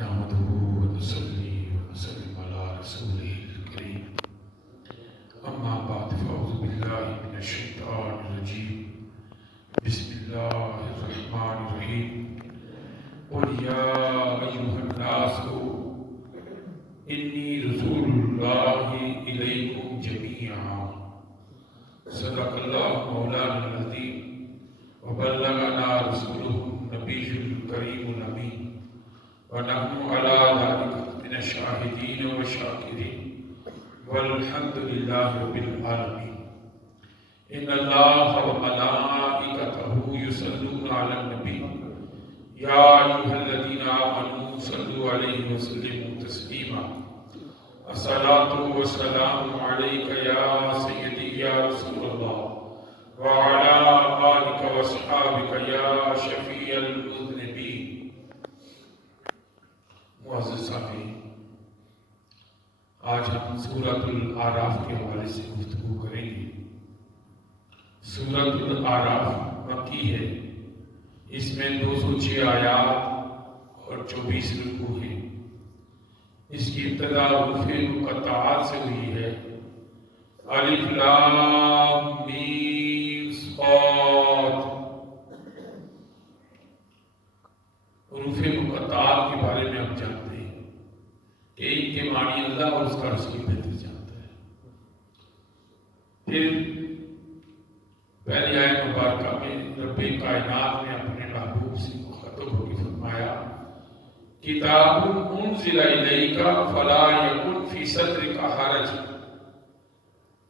نحمده ونصلي ونسلم على رسوله الكريم أما بعد فأعوذ بالله من الشيطان الرجيم بسم الله الرحمن الرحيم قل يا أيها الناس إني رسول الله إليكم جميعا صدق الله مولانا العظيم وبلغنا رسوله النبي الكريم الأمين ونحن على ذلك من الشاهدين والشاكرين والحمد لله رب العالمين إن الله وملائكته يصلون على النبي يا أيها الذين آمنوا صلوا عليه وسلموا تسليما الصلاة والسلام عليك يا سيدي يا رسول الله وعلى آلك وأصحابك يا شفيع المذنبين. معزز سامعین، آج ہم سورۃ الاعراف کے حوالے سے گفتگو کریں گے۔ سورۃ الاعراف مکی ہے، اس میں 206 آیات اور 24 رکوع ہیں۔ اس کی ابتدا حروف مقطعات سے ہوئی ہے، الف لام میم صاد۔ حروف مقطعات کے بارے میں ہم جانتے ہیں کہ ان کے معنی اللہ اور اس کا رسول بہتر جانتا ہے۔ پھر پہلی آیت مبارکہ میں رب کائنات نے اپنے محبوب سے مخاطب ہو کے فرمایا کتاب انزل الیک فلا یکن فی صدرک حرج۔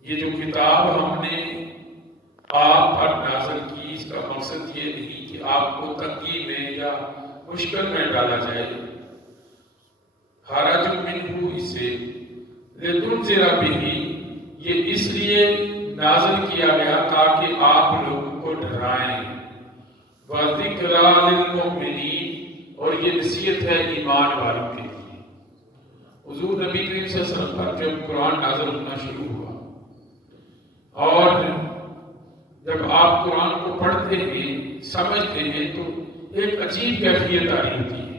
یہ جو کتاب ہم نے آپ پر نازل کی، اس کا مقصد یہ نہیں کہ آپ کو تنگی میں یا مشکل میں ڈالا جائے۔ حرج منہ اسے لتنذر بہ، یہ اس لیے نازل کیا گیا تاکہ آپ لوگوں کو ڈرائیں۔ وذکریٰ للمؤمنین، اور یہ نصیحت ہے ایمان والوں کے لیے۔ حضور نبی کریم صلی اللہ علیہ وسلم پر جب قرآن نازل ہونا شروع ہوا اور جب آپ قرآن کو پڑھتے ہیں سمجھتے ہیں تو ایک عجیب کیفیت آ رہی ہوتی ہے۔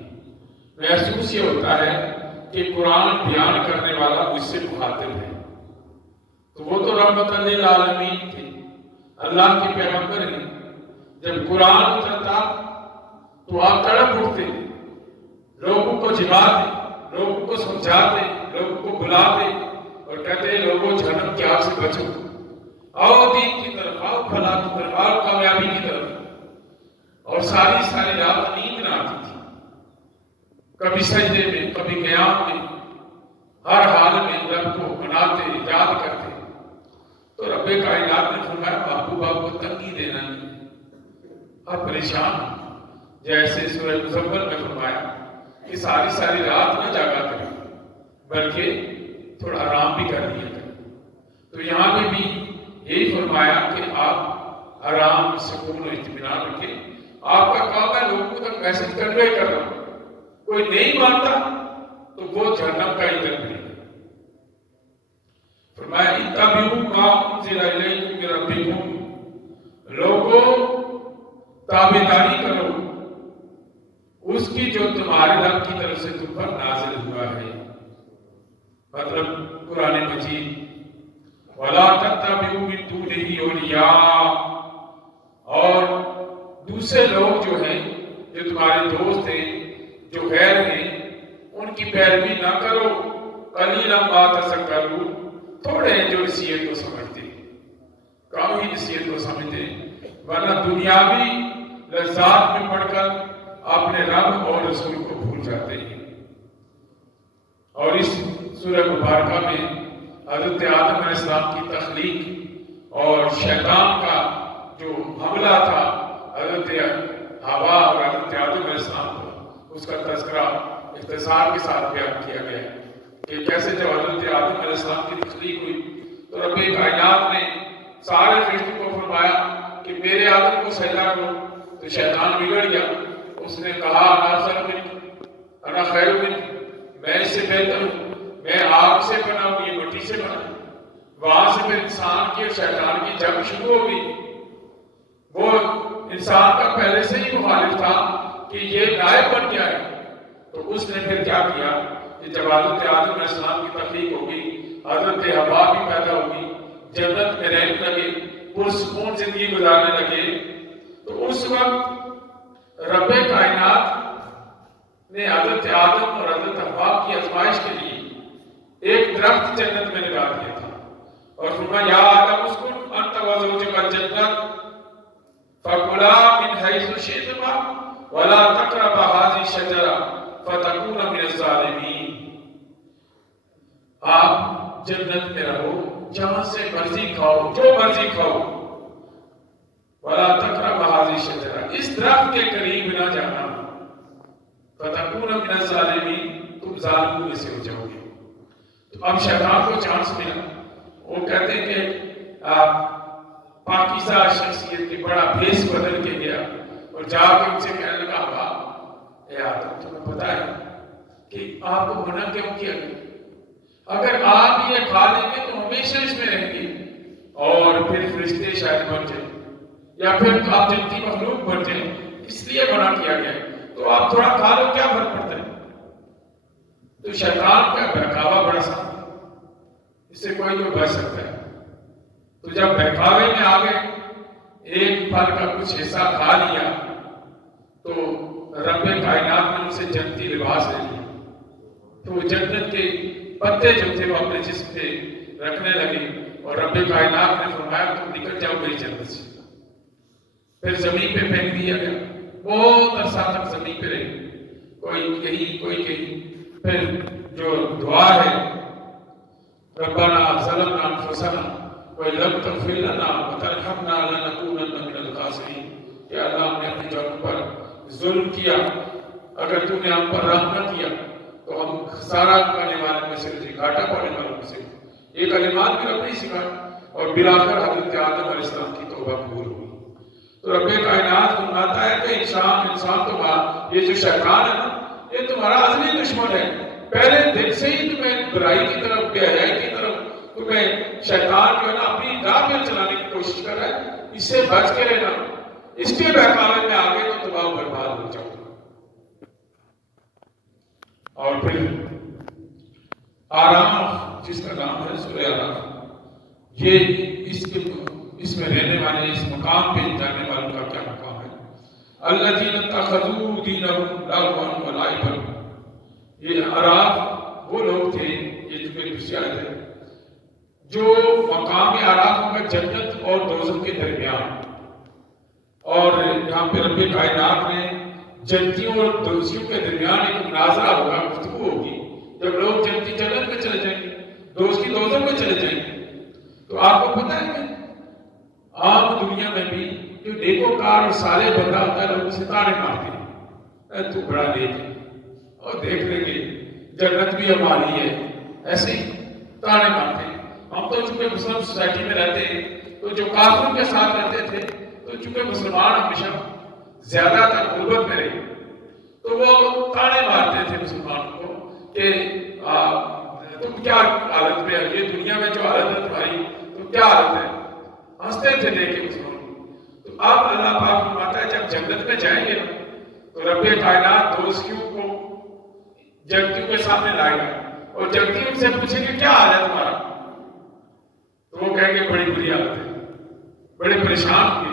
محسوس یہ ہوتا ہے کہ قرآن بیان کرنے والا مجھ سے مخاطب ہے۔ تو وہ تو رحمت للعالمین تھے، اللہ کے پیغمبر ہیں۔ جب قرآن اترتا تو آپ تڑپ اٹھتے، لوگوں کو جگاتے، لوگوں کو سمجھاتے، لوگوں کو بلاتے اور کہتے ہیں لوگوں جہنم کی آگ سے بچو، آؤ دین کی طرف، آؤ فلاح کی طرف، آؤ کامیابی کی طرف۔ اور ساری رات نیند نہ آتی تھی، کبھی سجدے میں، کبھی قیام میں، ہر حال میں رب کو مناتے، یاد کرتے۔ تو رب کائنات نے فرمایا محبوب آپ کو تنگی دینا نہیں، آپ پریشان ہیں۔ جیسے سورہ مزمل میں فرمایا کہ ساری رات نہ جاگا کریں بلکہ تھوڑا آرام بھی کر لیا کریں۔ تو یہاں پہ بھی یہی فرمایا کہ آپ آرام، سکون و اطمینان رکھیں۔ آپ کا کام ہے لوگوں تک میسج کنوے کرنا۔ کوئی نہیں مانتا تو وہ جہنم کا ایندھن بنے گا۔ فرمایا اتبعوا ما انزل الیکم من ربکم، لوگوں تابعداری کرو اس کی جو تمہارے رب کی طرف سے تم پر نازل ہوا ہے۔ مطلب قرآن مجید، وَلَا تَتَّبِعُوا مِن دُونِهِ أَوْلِيَاءَ، اور دوسرے لوگ جو ہیں، جو تمہارے دوست ہیں، جو غیر ہیں، ان کی پیروی نہ کرو۔ قَلِيلًا مَا تَذَكَّرُونَ، تھوڑے ہیں جو نصیحت کو سمجھتے ہیں، کم ہی نصیحت کو سمجھتے ہیں، ورنہ دنیاوی لذات میں پڑھ کر اپنے رب اور رسول کو بھول جاتے ہیں۔ اور اس سورہ مبارکہ میں حضرت آدم علیہ السلام کی تخلیق اور شیطان کا جو حملہ تھا حضرت حوا اور حضرت آدم علیہ السلام کو، اس کا تذکرہ اختصار کے ساتھ بیان کیا گیا ہے کہ کیسے جب حضرت آدم علیہ السلام کی تخلیق ہوئی تو رب کائنات نے سارے فرشتوں کو فرمایا کہ میرے آدم کو سجدہ کرو۔ تو شیطان بگڑ گیا، اس نے کہا انا افضل منک، انا خیر منک، میں اس سے بہتر ہوں، میں آگ سے بنا ہوں، یہ مٹی سے بنا ہوں۔ وہاں سے پھر انسان کی اور شیطان کی جنگ شروع ہو گئی۔ وہ انسان کا پہلے سے ہی مخالف تھا کہ یہ نائب بن جائے، تو اس نے پھر کیا کیا کہ جب حضرت آدم علیہ السلام کی تخلیق ہوگی، حضرت حوا بھی پیدا ہوگی، جنت میں رہنے لگے، پرسکون زندگی گزارنے لگے، تو اس وقت رب کائنات نے حضرت آدم اور حضرت حوا کی آزمائش کے لیے ایک درخت جنت میں لگا دیا تھا اور فرمایا یا آدم اسکن انت وزوجک الجنۃ فکلا من حیث شئتما ولا تقربا هذه الشجرة فتكونا من الظالمین، آپ جنت میں رہو، جہاں سے مرضی کھاؤ، جو مرضی کھاؤ، ولا تقربا هذه الشجرة، اس درخت کے قریب نہ جانا، فتكونا من الظالمین، تم ظالموں میں سے ہو جاؤ گے۔ تو اب شیطان کو چانس ملا، وہ کہتے ہیں کہ پاکیزہ شخصیت کے بڑا بھیس بدل کے گیا اور جا کے ان سے کہنے لگا اے آدم تمہیں پتا ہے کہ آپ کو منع کیوں کیا گیا؟ اگر آپ یہ کھا لیں گے تو ہمیشہ اس میں رہیں گے اور پھر فرشتے شاید بن جائیں یا پھر آپ جنتی مخلوق بن جائیں، اس لیے منع کیا گیا، تو آپ تھوڑا کھا لو، کیا فرق پڑتا ہے؟ تو شیطان کا بہکاوا بڑا سا، اس سے کوئی تو بچ سکتا ہے۔ تو جب بہکاوے میں آ گئے، ایک پھل کا کچھ حصہ کھا لیا تو رب کائنات نے ان سے جنتی لباس لے لیا، تو وہ جنت کے پتے جو تھے وہ اپنے جسم پہ رکھنے لگے اور رب کائنات نے فرمایا تم نکل جاؤ میری جنت سے۔ پھر زمین پہ پھینک دیا گیا، بہت عرصہ تک زمین پہ رہے، کوئی کہیں کوئی کہیں۔ پھر جو دعا ہے ربنا ظلمنا انفسنا وَإِن لَّمْ تَغْفِرْ لَنَا وَتَرْحَمْنَا لَنَكُونَنَّ مِنَ الْخَاسِرِينَ، کہ اللہ ہم نے اپنی جانوں پر ظلم کیا، اگر تو نے ہم پر رحم نہ کیا تو ہم خسارہ پانے والوں میں سے، گھاٹا پانے والوں میں سے۔ یہ کلمات بھی رب نے سکھائے اور بالآخر حضرت آدم علیہ السلام کی توبہ قبول ہوئی۔ تو رب کائنات فرماتا ہے کہ انسان تو یہ جو شیطان ہے نا، یہ تمہارا ازلی دشمن ہے، پہلے دن سے ہی تمہیں برائی کی طرف، بے حیائی کی طرف، تمہیں شیطان جو ہے نا اپنی راہ پہ چلانے کی کوشش کر رہا ہے، اس سے بچ کے رہنا، اس کے بہکاوے میں آگے تو تباہ و برباد ہو جاؤ۔ اور پھر آراف، جس کا نام ہے سورہ آراف، یہ اس میں رہنے والے، اس مقام پہ جانے والوں کا کیا مقام ہے؟ الذین اتخذوا دینہم لہوا ولعبا، یہ آراف وہ لوگ تھے، یہ جو دوسری آیت ہے، جو مقام آراف ہوگا جنت اور دوزخ کے درمیان، اور یہاں پہ رب کائنات نے جنتیوں اور دوزخیوں کے درمیان ایک مناظرہ ہوگا، گفتگو ہوگی، جب لوگ جنتی جنت میں چلے جائیں گے، دوزخی دوزخ میں چلے جائیں گے۔ تو آپ کو پتہ ہے کہ عام دنیا میں بھی جو نیکوکار اور صالح بندہ ہوتا ہے لوگ اسے تانے مارتے ہیں، تو بڑا نیک ہے اور دیکھ لیں گے جنت بھی ہماری ہے، ایسے ہی تانے مارتے ہیں۔ ہم تو چونکہ مسلم سوسائٹی میں رہتے ہیں، تو جو کافروں کے ساتھ رہتے تھے، تو چونکہ مسلمان ہمیشہ زیادہ تر غربت میں رہے، تو وہ تانے مارتے تھے مسلمانوں کو کہ تم کیا حالت میں ہے، یہ دنیا میں جو حالت ہے تمہاری، تو کیا حالت ہے، ہنستے تھے دیکھ کے مسلمانوں۔ تو اب اللہ پاک فرماتا ہے جب جنت میں جائیں گے نا، تو رب کائنات دوزخیوں کو جنتیوں کے سامنے لائے گا اور جنتی ان سے پوچھیں گے کیا حال ہے تمہارا، تو وہ کہیں گے بڑی بری حالت ہے، بڑے پریشان ہوں گے۔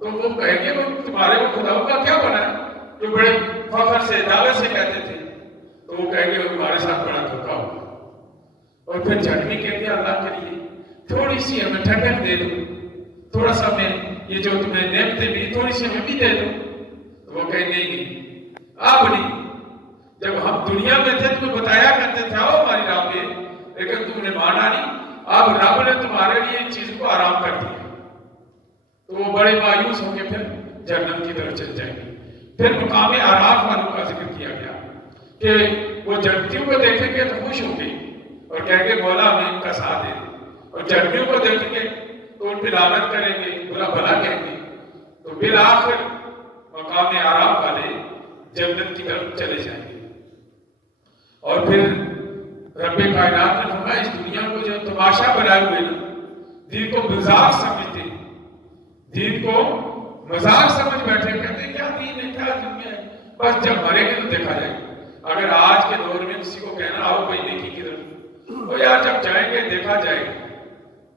تو وہ کہیں گے وہ تمہارے کو خدا کا کیا بنا ہے، جو بڑے فخر سے دعوے سے کہتے تھے، تو وہ کہیں گے وہ تمہارے ساتھ بڑا دھوکا ہوگا۔ اور پھر جھٹنی کہتے ہیں اللہ کے لیے تھوڑی سی ہمیں ٹھنڈک دے دو، تھوڑا سا میں یہ جو تمہیں نعمتیں بھی تھوڑی سی ہمیں بھی دے دو۔ تو وہ کہیں نہیں اب نہیں، جب ہم دنیا میں تھے تمہیں بتایا کرتے تھے آؤ ہماری راہ پہ، لیکن تم نے مانا نہیں، اب رب نے تمہارے لیے ان چیزوں کو آرام کر دیا۔ تو وہ بڑے مایوس ہوں گے، پھر جہنم کی طرف چل جائیں گے۔ پھر مقام آراف والوں کا ذکر کیا گیا کہ وہ جنتیوں کو دیکھیں گے تو خوش ہوں گے اور کہیں گے مولا ہمیں ان کا ساتھ دے دے، اور جہنمیوں کو دیکھیں گے تو ان پہ لعنت کریں گے، برا بھلا کہیں گے۔ تو بالآخر مقام آراف والے جنت کی طرف چلے جائیں گے۔ اور پھر رب کائنات نے فرمایا اس دنیا کو جو تماشا بنائے ہوئے نا، دین کو مذاق سمجھتے ہیں، دین کو مذاق سمجھ بیٹھے، کہتے ہیں کیا دین ہے، کیا دنیا ہے، بس جب مرے گے تو دیکھا جائے گا۔ اگر آج کے دور میں کسی کو کہنا آؤ بھائی دیکھی کدھر، تو یار جب جائیں گے دیکھا جائے گا،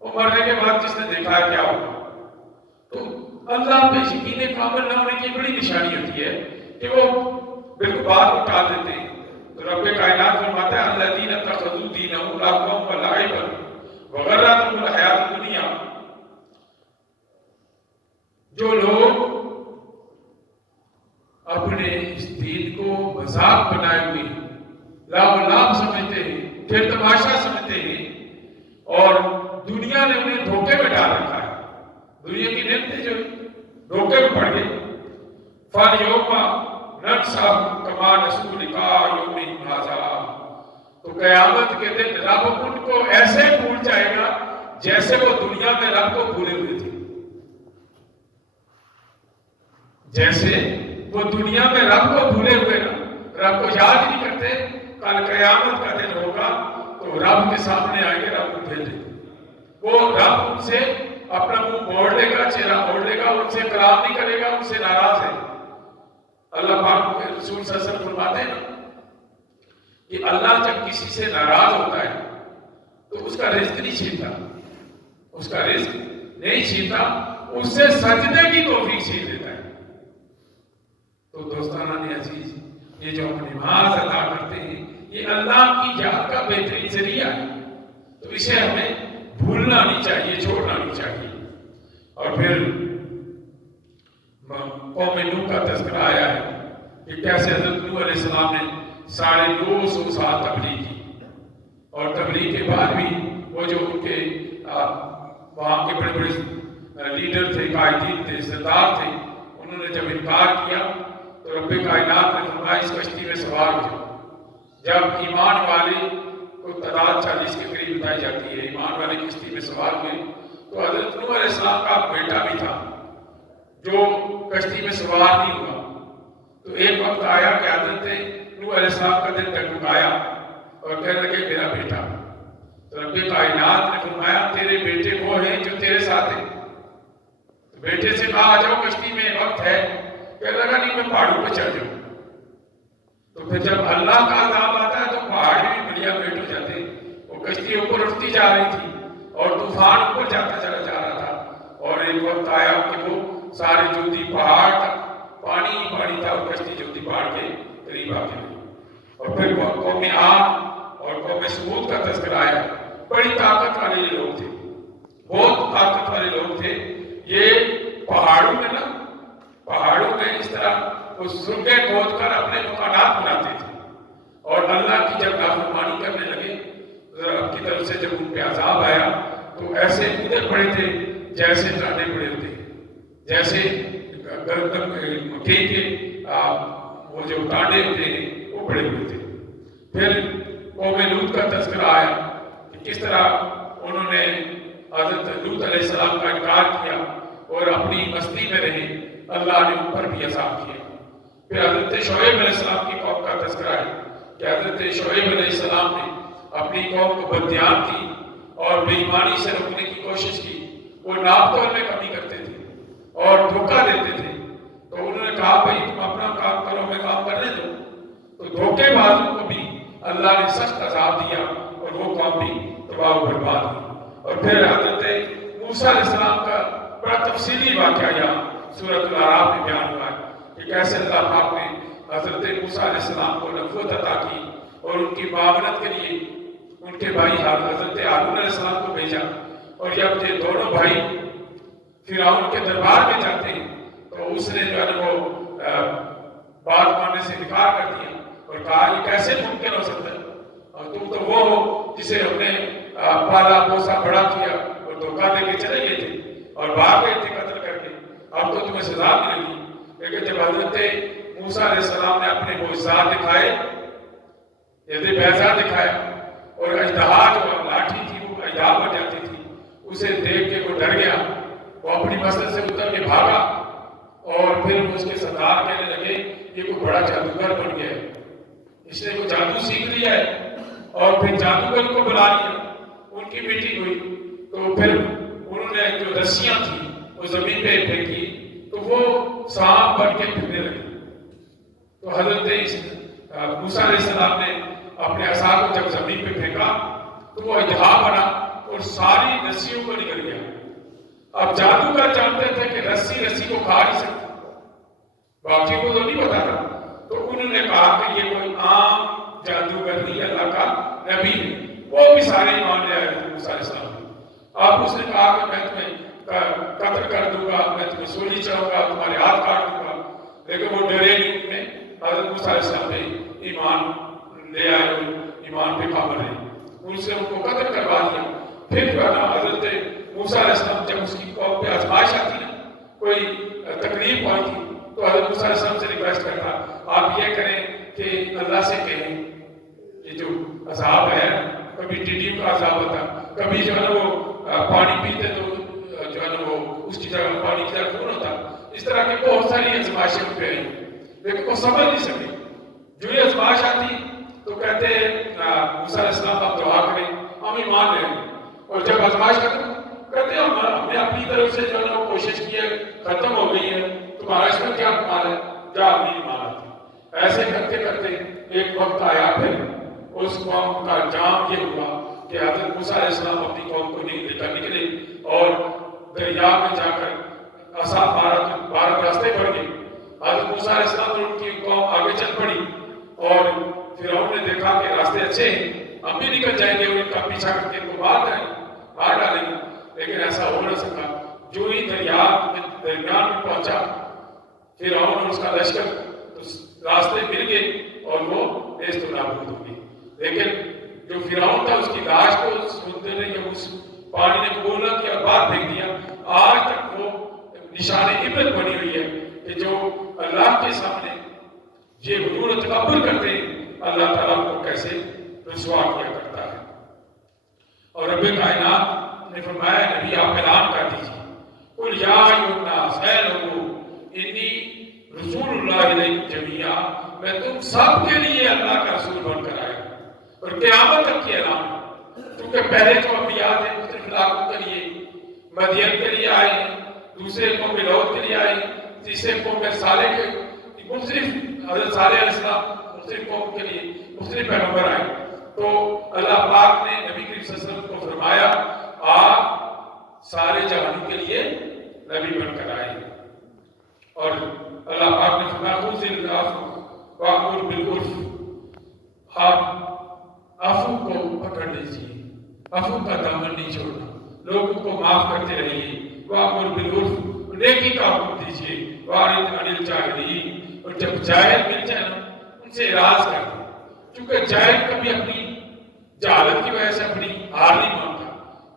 وہ مرنے کے بعد جس نے دیکھا ہے کیا ہوگا۔ تو اللہ پہ یقین کامل نہ ہونے کی بڑی نشانی ہوتی ہے کہ وہ بالکل بات کو ٹال دیتے ہیں۔ تو رب کائنات فرماتا ہے الذین اتخذوا دینہم لہوا ولعبا وغرتہم الحیاۃ الدنیا، جو لوگ اپنے اس دین کو مذاق بنائے ہوئے لاو لام سمجھتے ہیں، پھر تماشا سمجھتے ہیں، اور دنیا نے انہیں دھوکے میں ڈال رکھا ہے، دنیا کی نعمتیں جو دھوکے میں پڑ گئی۔ فَالْيَوْمَ نَنْسَاهُمْ كَمَا نَسُوا لِقَاءَ يَوْمِهِمْ هَٰذَا، تو قیامت کے دن رب ان کو ایسے بھول جائے گا جیسے وہ دنیا میں رب کو بھولے ہوئے تھے، جیسے وہ دنیا میں رب کو بھولے ہوئے نا، رب کو یاد نہیں کرتے، کل قیامت کا دن ہوگا تو رب کے سامنے آئیں گے، رب کو بھیج دیں گے، وہ رب ان سے اپنا منہ موڑ لے گا، چہرہ موڑ لے گا، ان سے کلام نہیں کرے گا، ان سے ناراض ہے۔ اللہ پاک کے رسول صلی اللہ علیہ وسلم فرماتے ہیں نا کہ اللہ جب کسی سے ناراض ہوتا ہے تو اس کا رزق نہیں چھینتا، اس کا رزق نہیں چھینتا، اس سے سجدے کی توفیق چھین لیتا ہے۔ تو دوستانہ عزیز، یہ جو ہم نماز ادا کرتے ہیں یہ اللہ کی یاد کا بہترین ذریعہ ہے، تو اسے ہمیں بھولنا نہیں چاہیے، چھوڑنا نہیں چاہیے۔ اور پھر قوم نوح کا تذکرہ آیا ہے کہ کیسے حضرت نوح علیہ السلام نے 950 سال تبلیغ کی، اور تبلیغ کے بعد بھی وہ جو ان کے وہاں کے بڑے بڑے لیڈر تھے، قائدین تھے، سردار تھے، انہوں نے جب انکار کیا تو رب کائنات نے فرمایا اس کشتی میں سوار ہو جاؤ۔ جب ایمان والے کو تعداد 40 کے قریب بتائی جاتی ہے، ایمان والے کشتی میں سوار ہوئے تو حضرت نوح علیہ السلام کا بیٹا بھی تھا جو کشتی میں سوار نہیں ہوا۔ تو ایک وقت آیا کہ حضرت نوح علیہ السلام کا دل ڈگمگایا اور کہنے لگے میرا بیٹا۔ تو رب کائنات نے فرمایا تیرے بیٹے وہ ہیں جو تیرے ساتھ ہیں۔ تو بیٹے سے کہا آ جاؤ کشتی میں وقت ہے، کہنے لگا نہیں میں پہاڑوں پہ چڑھ جاؤں۔ تو پھر جب اللہ کا عذاب آتا ہے تو پہاڑ بھی ملیا میٹ ہو جاتے ہیں۔ وہ کشتی اوپر اٹھتی جا رہی تھی اور طوفان اوپر جاتا چلا جا رہا تھا، اور ایک وقت آیا کہ وہ سارے جودی پہاڑ تک پانی ہی پانی تھا، اور کشتی جودی پہاڑ کے قریب آ گئی۔ اور پھر قوم عاد اور قوم سمود کا تذکرہ آیا، بڑی طاقت والے لوگ تھے، بہت طاقت والے لوگ تھے۔ یہ پہاڑوں میں نا، پہاڑوں میں اس طرح وہ سرگے کھود کر اپنے مکانات بناتے تھے، اور اللہ کی جب نافرمانی کرنے لگے رب کی طرف سے جب ان پہ عذاب آیا تو ایسے کودے پڑے تھے جیسے ٹانڈے پڑے ہوتے، جیسے مکے کے وہ جو ٹانڈے ہوتے ہیں وہ پڑے ہوئے تھے۔ پھر قوم لوط کا تذکرہ آیا کہ کس طرح انہوں نے حضرت لوط علیہ السلام کا انکار کیا اور اپنی مستی میں رہے، اللہ نے ان پر بھی عذاب کیا۔ پھر حضرت شعیب علیہ السلام کی قوم کا تذکرہ ہے کہ حضرت شعیب علیہ السلام نے اپنی قوم کو بددیان کی اور بے ایمانی سے روکنے کی کوشش کی۔ وہ ناپ تول میں کمی کرتے تھے اور دھوکہ دیتے تھے، تو انہوں نے کہا بھائی تم اپنا کام کرو، میں کام کرنے دو۔ تو دھوکے بازوں کو بھی اللہ نے سخت عذاب دیا اور وہ قوم بھی تباہ و برباد ہوئی۔ اور پھر حضرت موسیٰ علیہ السلام کا بڑا تفصیلی واقعہ یہاں سورۃ الاعراف میں بیان ہوا ہے کہ کیسے اللہ پاک نے حضرت موسیٰ علیہ السلام کو نبوت عطا کی اور ان کی معاونت کے لیے ان کے بھائی حضرت ہارون علیہ السلام کو بھیجا۔ اور جب یہ دونوں بھائی فرعون کے دربار میں جاتے ہیں تو اس نے جو ہے وہ بات ماننے سے انکار کر دیا اور کہا یہ کیسے ممکن ہو سکتا ہے، اور تم تو وہ ہو جسے ہم نے پالا پوسا بڑا کیا اور دھوکہ دے کے چلے گئے تھے اور بھاگ گئے تھے قتل کر کے، اب تو تمہیں سزا ملے گی۔ لیکن جب حضرت موسیٰ علیہ السلام نے اپنے معجزات دکھائے، ید بیضا دکھایا اور اژدہا جو لاٹھی تھی وہ اژدہا بن جاتی تھی، اسے دیکھ کے وہ ڈر گیا، وہ اپنی مسجد سے اتر کے بھاگا، اور پھر وہ اس کے سردار کہنے لگے یہ کوئی بڑا جادوگر بن گیا ہے، اس نے کوئی جادو سیکھ لیا ہے، اور پھر جادوگر کو بلا لیا، ان کی میٹنگ ہوئی، تو پھر انہوں نے جو رسیاں تھیں وہ زمین پہ پھینکی تو وہ سانپ بن کے پھرنے لگے۔ تو حضرت موسیٰ علیہ السلام نے اپنے عصا کو جب زمین پہ پھینکا تو وہ اجہا بنا اور ساری رسیوں کو نکل گیا. اب جادوگر جانتے تھے کہ رسی کو کھا نہیں سکتی، باقی کو تو نہیں پتا تھا، تو انہوں نے کہا کہ یہ کوئی عام جادوگر نہیں، اللہ کا نبی ہے. وہ بھی سارے ایمان لے آئے تھے موسیٰ علیہ السلام. اب اس نے کہا کہ میں تمہیں قتل کر دوں گا، میں تمہیں سولی چڑھاؤں گا، تمہارے ہاتھ کاٹ دوں گا. لیکن وہ ڈرے نہیں، انہوں نے حضرت موسیٰ علیہ السلام پہ ایمان لے آئے اور ایمان پہ قابل رہے. ان سے ان کو قتل کروا دیا. پھر جو ہے نا حضرت موسیٰ علیہ السلام جب اس کی قوم پہ آزمائش آتی نا، کوئی تکلیف پہنچتی، تو حضرت موسیٰ علیہ السلام سے ریکویسٹ کرتا آپ یہ کریں کہ اللہ سے کہیں یہ جو عذاب ہے، کبھی ٹڈیوں کا عذاب ہوتا، کبھی جو ہے نا وہ پانی پیتے تو جو ہے نا وہ اس کی جگہ پانی کی جگہ خون ہوتا. اس طرح کی بہت ساری آزمائشیں ان پہ آئی، لیکن وہ سمجھ نہیں سکے. جو یہ آزمائش آتی تو کہتے موسیٰ علیہ السلام آپ دعا کریں، ہم ایمان لیں گے. اور جب آزمائش ختم کہتے ہیں ہم نے اپنی طرف سے جو ہے نا وہ کوشش کی ہے، ختم ہو گئی ہے، تمہارا اس میں کیا کمال ہے، کیا اپنی ایمان آتی. ایسے کرتے کرتے ایک وقت آیا، پھر اس قوم کا انجام یہ ہوا کہ حضرت موسیٰ علیہ السلام اپنی قوم کو لے کر نکلے اور دریا میں جا کر عصا بارہ راستے بڑھ گئے. حضرت موسیٰ علیہ السلام اور ان کی قوم آگے چل پڑی اور فرعون نے دیکھا کہ راستے اچھے ہیں، ہم بھی نکل جائیں گے اور ان کا پیچھا کر کے ان کو باہر ڈالیں گے. لیکن ایسا ہو نہ سکا. جو ہی دریا درمیان میں پہنچا فرعون اور اس کا لشکر راستے مل گئے اور وہ نیست و نابود ہو گئی. لیکن جو فرعون تھا اس کی لاش کو سمندر نے یا اس پانی نے قبول نہ کیا، باہر پھینک دیا. آج تک وہ نشان عبرت بنی ہوئی ہے کہ جو اللہ کے سامنے یہ غرور و تکبر کرتے ہیں، اللہ تعالیٰ کو کیسے رسوا کیا کرتا ہے. اور رب کائنات نے فرمایا نبی آپ اعلان کر دیجیے، قل یا ایھا الناس، اے لوگو، انی رسول اللہ علیکم جمیعا، میں تم سب کے لیے اللہ کا رسول بن کر آیا اور قیامت تک کی اعلان. کیونکہ پہلے جو انبیاء تھے مختلف علاقوں کے لیے، مدین کے لیے آئے ہیں، دوسرے قوم لوط کے لیے آئے، تیسرے قوم صالح کے مختلف، حضرت صالح علیہ السلام مختلف قوم کے لیے مختلف پیغمبر آئے. تو اللہ پاک نے نبی کریم صلی اللہ علیہ وسلم کو فرمایا آپ سارے جہانوں کے لیے نبی بن کر آئے. اور اللہ پاک نے فرمایا خذ العفو وامر بالعرف، آپ عفو کو پکڑ لیجیے، عفو کا دامن نہیں چھوڑنا، لوگوں کو معاف کرتے رہیے. وامر بالعرف، نیکی کا حکم دیجیے. واعرض عن الجاہلین، اور جب جاہل مل جائے نا ان سے اعراض کر دیں. کیونکہ جاہل کبھی اپنی جہالت کی وجہ سے اپنی ہار نہیں مانتا.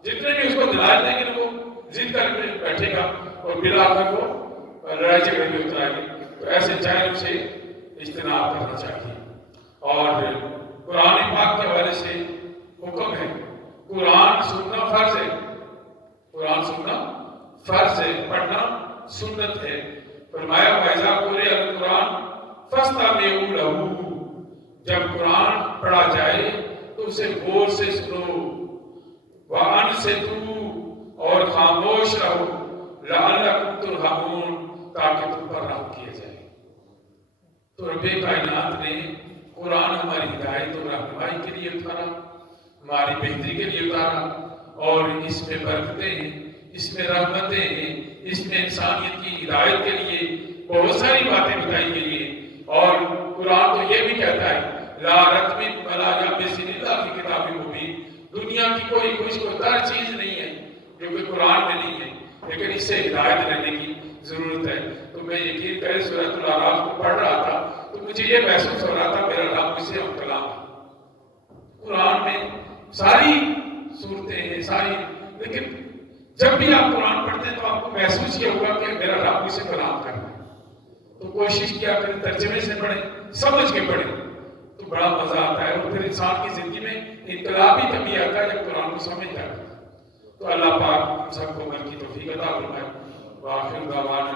جتنے بھی اس کو دلائل دیں گے نا وہ ضد کر کے بیٹھے گا اور بلا کر وہ لڑائی جھگڑے میں اترائے گے. تو ایسے جاہل سے اجتناب کرنا چاہیے. اور قرآن پاک کے حوالے سے حکم ہے، قرآن سننا فرض ہے، قرآن سننا فرض ہے، پڑھنا سنت ہے. فرمایا وَإِذَا قُرِئَ الْقُرْآنُ فَاسْتَمِعُوا لَهُ، جب قرآن پڑھا جائے تو اسے غور سے سنو. وَأَنصِتُوا، اور خاموش رہو. لَعَلَّكُمْ تُرْحَمُونَ، تاکہ تم پر رحم کیا جائے. تو رب کائنات نے قرآن ہماری ہدایت اور رہنمائی کے لیے اتارا، ہماری بہتری کے لیے اتارا، اور اس میں برکتیں ہیں، اس میں رحمتیں ہیں، اس میں انسانیت کی ہدایت کے لیے بہت ساری باتیں بتائی گئی ہیں. اور قرآن تو یہ بھی کہتا ہے لا رتب ولا یابس الا فی کتاب مبین، دنیا کی کوئی خوشگوار چیز نہیں ہے جو کہ قرآن میں نہیں ہے، لیکن اس سے ہدایت لینے کی ضرورت ہے. تو میں یقین کرے سورۃ الاعراف کو پڑھ رہا تھا تو مجھے یہ محسوس ہو رہا تھا میرا رب مجھ سے ہم کلام ہے. قرآن میں ساری صورتیں ہیں ساری، لیکن جب بھی آپ قرآن پڑھتے ہیں تو آپ کو محسوس یہ ہوگا کہ میرا رب مجھ سے کلام کر رہا ہے. تو کوشش کیا کریں ترجمے سے پڑھیں، سمجھ کے پڑھیں تو بڑا مزہ آتا ہے. اور پھر انسان کی زندگی میں انقلابی کبھی آتا ہے جب قرآن کو سمجھتا ہے. تو اللہ پاک ہم سب کو عمل کی توفیق عطا فرمائے. وآخر دعوانا